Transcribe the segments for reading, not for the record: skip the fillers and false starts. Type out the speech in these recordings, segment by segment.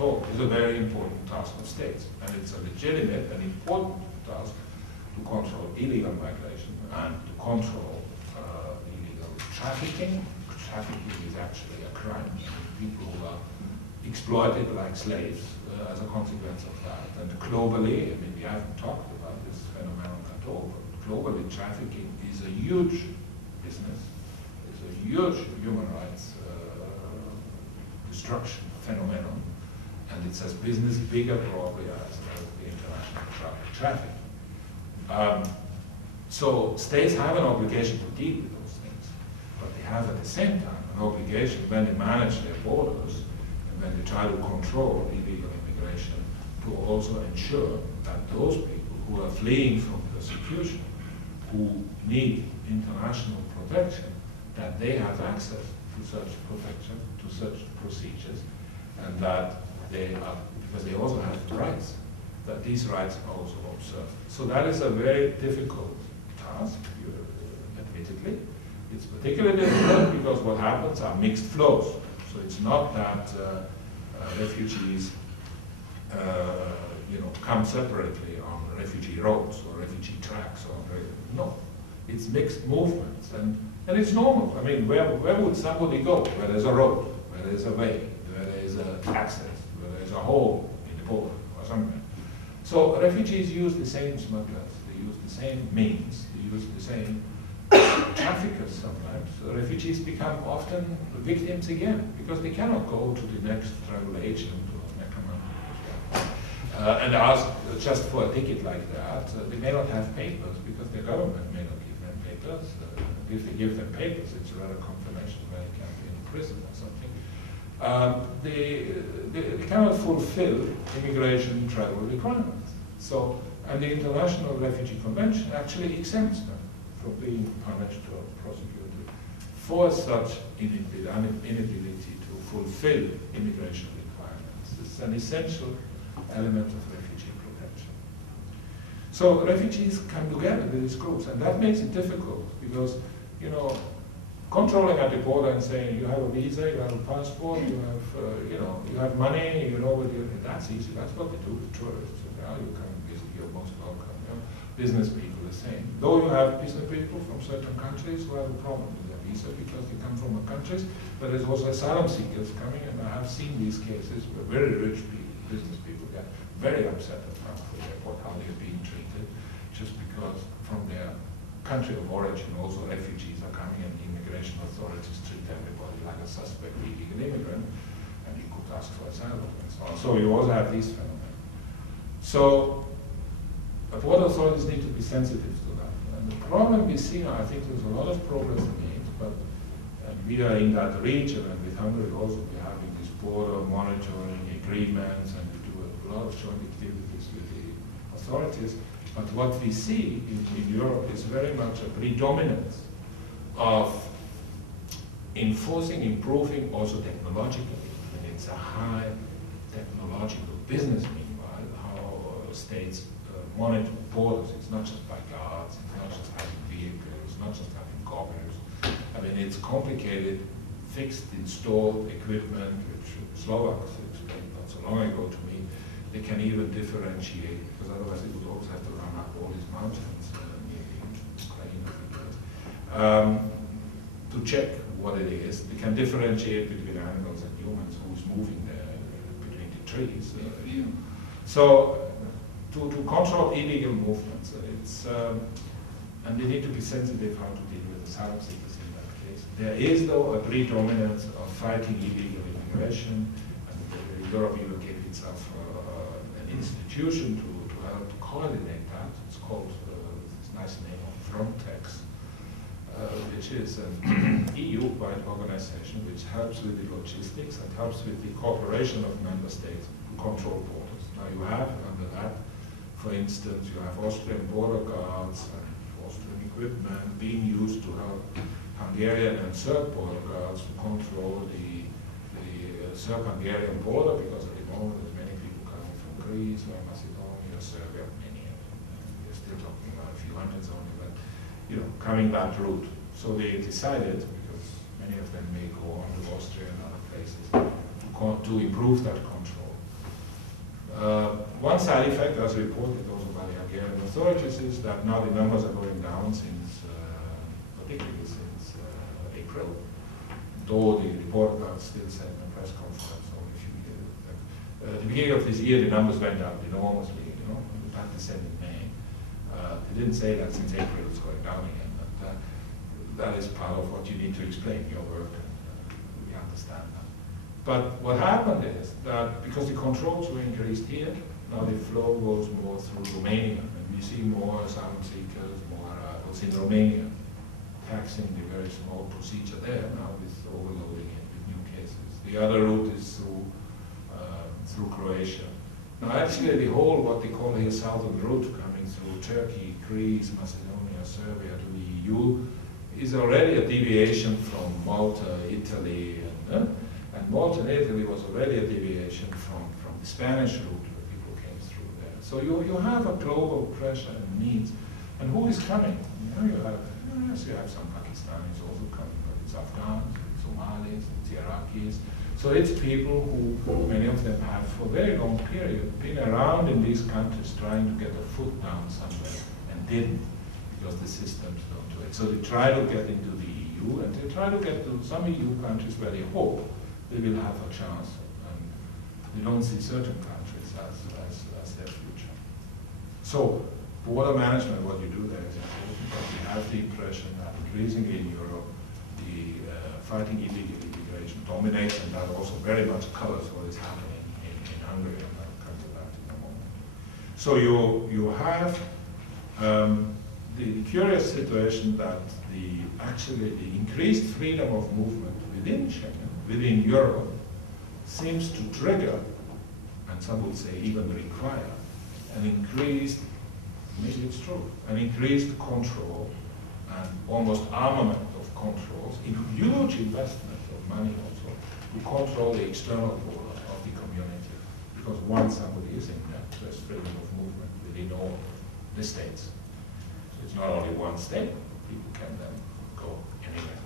control is a very important task of states, and it's a legitimate and important task to control illegal migration and to control illegal trafficking. Trafficking is actually a crime. People who are exploited like slaves as a consequence of that. And globally, I mean, we haven't talked about this phenomenon at all, but globally trafficking is a huge business. It's a huge human rights destruction phenomenon, and it's as business bigger probably as the international traffic. So states have an obligation to deal with those things, but they have at the same time an obligation when they manage their borders and when they try to control illegal immigration to also ensure that those people who are fleeing from persecution, who need international protection, that they have access to such protection, to such procedures, and that they are, because they also have rights, that these rights are also observed. So that is a very difficult task, admittedly. It's particularly difficult because what happens are mixed flows. So it's not that refugees come separately on refugee roads or refugee tracks. No, it's mixed movements. And it's normal. I mean, where would somebody go? Where there's a road, where there's a way, where there's access, where there's a hole in the border or something. So refugees use the same smugglers, they use the same means, they use the same traffickers sometimes. So refugees become often victims again, because they cannot go to the next travel agent or and ask just for a ticket like that. They may not have papers because their government may not give them papers. If they give them papers, it's rather confirmation where they can be in prison or something. They cannot fulfill immigration travel requirements. So, and the International Refugee Convention actually exempts them from being punished or prosecuted for such inability to fulfill immigration requirements. It's an essential element of refugee protection. So refugees come together with these groups, and that makes it difficult because, controlling at the border and saying you have a visa, you have a passport, you have money, that's easy. That's what they do with tourists. You come visit, you're most welcome. Business people the same. Though you have business people from certain countries who have a problem with their visa because they come from countries, but there's also asylum seekers coming, and I have seen these cases where very rich people, business people, get very upset at Frankfurt Airport how they're being treated, just because from their country of origin also refugees are coming, and the immigration authorities treat everybody like a suspect illegal immigrant, and you could ask for asylum and so on. So you also have these phenomena. So border authorities need to be sensitive to that. And the problem we see now, I think there's a lot of progress made, but we are in that region, and with Hungary also we're having these border monitoring agreements, and we do a lot of joint activities with the authorities. But what we see in Europe is very much a predominance of enforcing, improving also technologically. And it's a high technological business, meanwhile, how states monitor borders. It's not just by guards, it's not just having vehicles, it's not just having coppers. I mean, it's complicated, fixed, installed equipment, which Slovaks explained not so long ago to me. They can even differentiate, because otherwise they would always have to run up all these mountains near Ukraine, I think it is, to check what it is. They can differentiate between animals and humans, who's moving there between the trees. So to control illegal movements, and they need to be sensitive how to deal with asylum seekers in that case. There is, though, a predominance of fighting illegal immigration, and Europe even gave itself an institution to help to coordinate that. It's called, this nice name of Frontex, which is an EU-wide organization which helps with the logistics and helps with the cooperation of member states to control borders. Now you have under that, for instance, you have Austrian border guards and Austrian equipment being used to help Hungarian and Serb border guards to control the Serb-Hungarian border, because at the moment there's many people coming from Greece or Macedonia, Serbia, many of them. We're still talking about a few hundreds only, but coming that route. So they decided, because many of them may go on to Austria and other places, to improve that control. One side effect, as reported also by the Hungarian authorities, is that now the numbers are going down since, particularly since April, though the report still said in a press conference only a few years ago. At the beginning of this year, the numbers went up enormously, you know, in fact, they said in May. They didn't say that since April it's going down again, but that is part of what you need to explain your work, and we understand that. But what happened is that because the controls were increased here, now the flow goes more through Romania, and we see more asylum seekers, more what's in Romania, taxing the very small procedure there now with overloading it with new cases. The other route is through Croatia. Now actually the whole, what they call here southern route coming through Turkey, Greece, Macedonia, Serbia to the EU is already a deviation from Malta, Italy, and Malta and Italy was already a deviation from the Spanish route where people came through there. So you have a global pressure and needs. And who is coming? You know, you have some Pakistanis also coming, but it's Afghans, it's Somalis, it's Iraqis. So it's people who, many of them have for a very long period been around in these countries trying to get a foot down somewhere and didn't because the systems don't do it. So they try to get into the EU and they try to get to some EU countries where they hope they will have a chance, and they don't see certain countries as their future. So, border management, what you do there is important, but we have the impression that increasingly in Europe, the fighting illegal immigration dominates, and that also very much colors what is happening in Hungary, and I'll come to that in a moment. So you have the curious situation that actually the increased freedom of movement within Schengen, within Europe, seems to trigger, and some would say even require, an increased, maybe it's true, an increased control and almost armament of controls, in huge investment of money also, to control the external border of the community. Because once somebody is in there, there's freedom of movement within all the states. So it's not only one state, people can then go anywhere.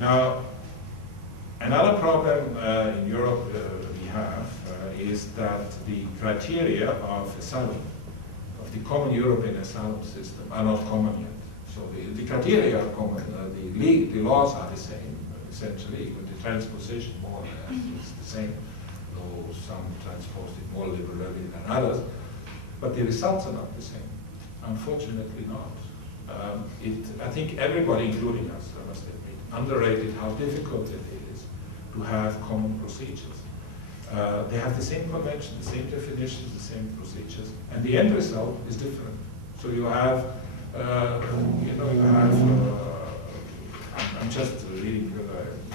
Now, another problem in Europe we have is that the criteria of asylum, of the common European asylum system, are not common yet. So the criteria are common, the laws are the same, essentially, but the transposition more or less is the same, though some transpose it more liberally than others, but the results are not the same. Unfortunately not. I think everybody, including us, I must admit, underrated how difficult it is to have common procedures. They have the same convention, the same definitions, the same procedures, and the end result is different. So you have, I'm just reading,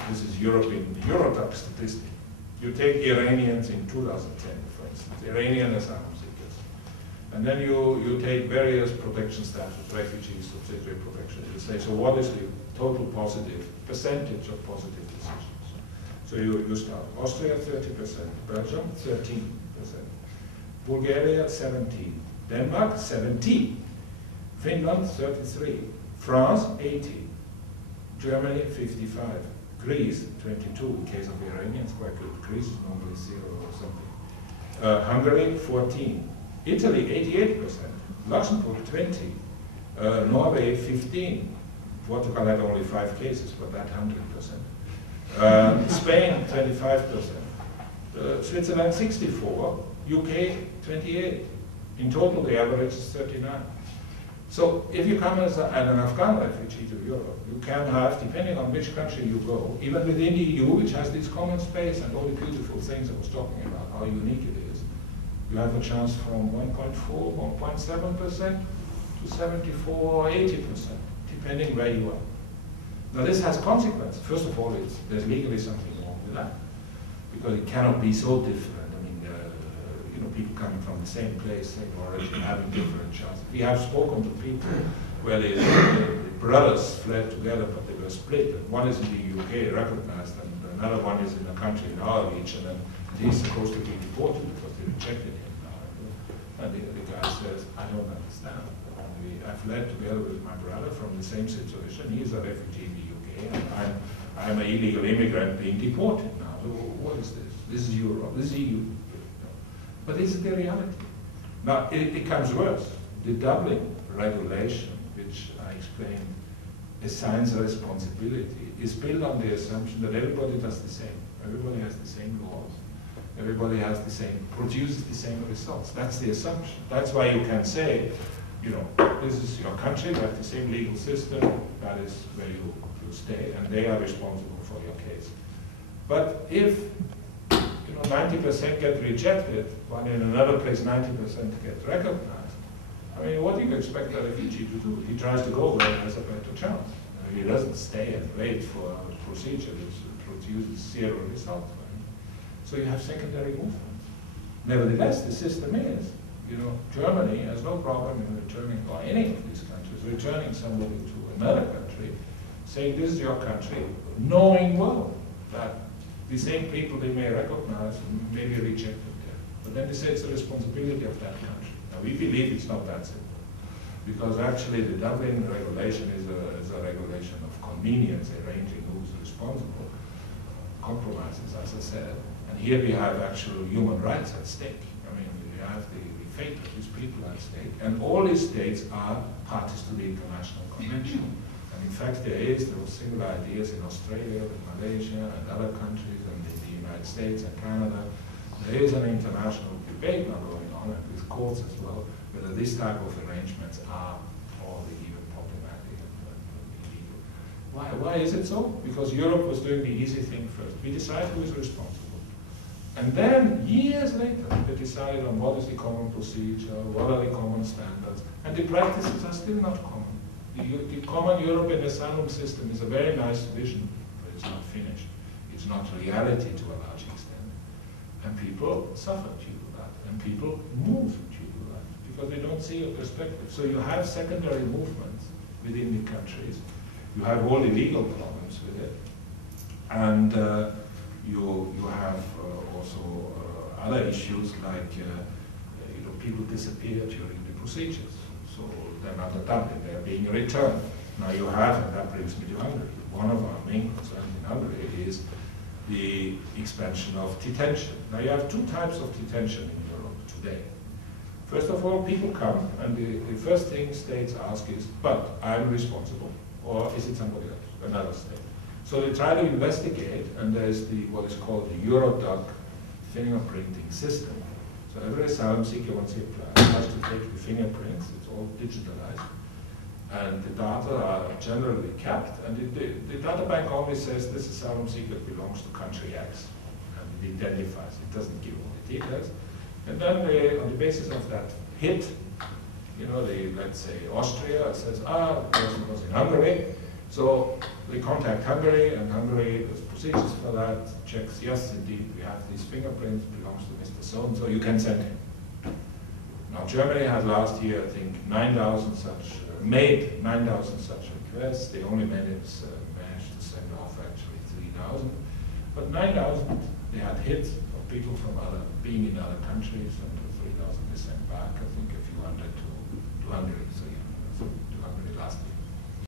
this is Eurodac statistic. You take Iranians in 2010, for instance, Iranian asylum seekers, and then you take various protection status, refugees, subsidiary protection. You say, so what is the total positive percentage of positive decisions? So you start Austria 30%, Belgium 13%, Bulgaria 17%, Denmark 17%, Finland 33%, France 18%, Germany 55%, Greece 22%, in case of Iranians, quite good. Greece is normally 0 or something. Hungary 14%, Italy 88%, Luxembourg 20%, Norway 15%, Portugal had only 5 cases, but that 100%. Spain 25%, Switzerland 64%, UK 28%. In total, the average is 39%. So if you come as an Afghan refugee to Europe, you can have, depending on which country you go, even within the EU, which has this common space and all the beautiful things I was talking about, how unique it is, you have a chance from 1.4%, 1.7% to 74% or 80%, depending where you are. Now this has consequences. First of all, there's legally something wrong with that, because it cannot be so different. I mean, people coming from the same place, same origin, having different chances. We have spoken to people where the brothers fled together, but they were split. And one is in the UK, recognized, and another one is in a country in our region, and he's supposed to be deported because they rejected him now. And the guy says, I don't understand. I fled together with my brother from the same situation. He's a refugee in the UK, and I'm an illegal immigrant being deported now. So what is this? This is Europe. This is EU. But this is the reality. Now, it becomes worse. The Dublin regulation, which I explained, assigns a responsibility, is built on the assumption that everybody does the same. Everybody has the same laws. Everybody has the same, produces the same results. That's the assumption. That's why you can say, you know, this is your country, you have the same legal system, that is where you stay, and they are responsible for your case. But if 90% get rejected, while in another place 90% get recognized, I mean, what do you expect a refugee to do? He tries to go where he has a better chance. He doesn't stay and wait for a procedure that produces zero result. So you have secondary movements. Nevertheless, the system is, Germany has no problem in returning, or any of these countries, returning somebody to another country, saying this is your country, knowing well that the same people they may recognize may be rejected there. But then they say it's the responsibility of that country. Now we believe it's not that simple, because actually the Dublin regulation is a regulation of convenience, arranging who's responsible, compromises, as I said. And here we have actual human rights at stake. I mean, we have the fate of these people at stake. And all these states are parties to the international convention. And in fact, there were similar ideas in Australia, and Malaysia, and other countries, and in the United States and Canada. There is an international debate now going on, and with courts as well, whether this type of arrangements are probably even problematic and illegal. Why is it so? Because Europe was doing the easy thing first. We decide who is responsible. And then, years later, they decided on what is the common procedure, what are the common standards, and the practices are still not common. The common European asylum system is a very nice vision, but it's not finished. It's not reality to a large extent. And people suffer due to that, and people move due to that, because they don't see a perspective. So you have secondary movements within the countries. You have all the legal problems with it, and you have also other issues like people disappear during the procedures, so they're not adopted, they're being returned. Now you have, and that brings me to Hungary. One of our main concerns in Hungary is the expansion of detention. Now you have two types of detention in Europe today. First of all, people come, and the first thing states ask is, but I'm responsible, or is it somebody else, another state? So they try to investigate, and there's what is called the Eurodac fingerprinting system. So every asylum seeker, once he applies, has to take the fingerprints. It's all digitalized. And the data are generally kept, and the data bank only says this asylum seeker belongs to country X, and it identifies. It doesn't give all the details. And then on the basis of that hit, let's say Austria, it says, the person was in Hungary. So they contact Hungary, and Hungary does procedures for that, checks, yes, indeed, we have these fingerprints, belongs to Mr. So-and-so, you can send him. Now, Germany had last year, I think, made 9,000 such requests. They only managed to send off actually 3,000. But 9,000, they had hits of people from being in other countries, and 3,000 they sent back, I think a few hundred to Hungary, so yeah, to Hungary last year.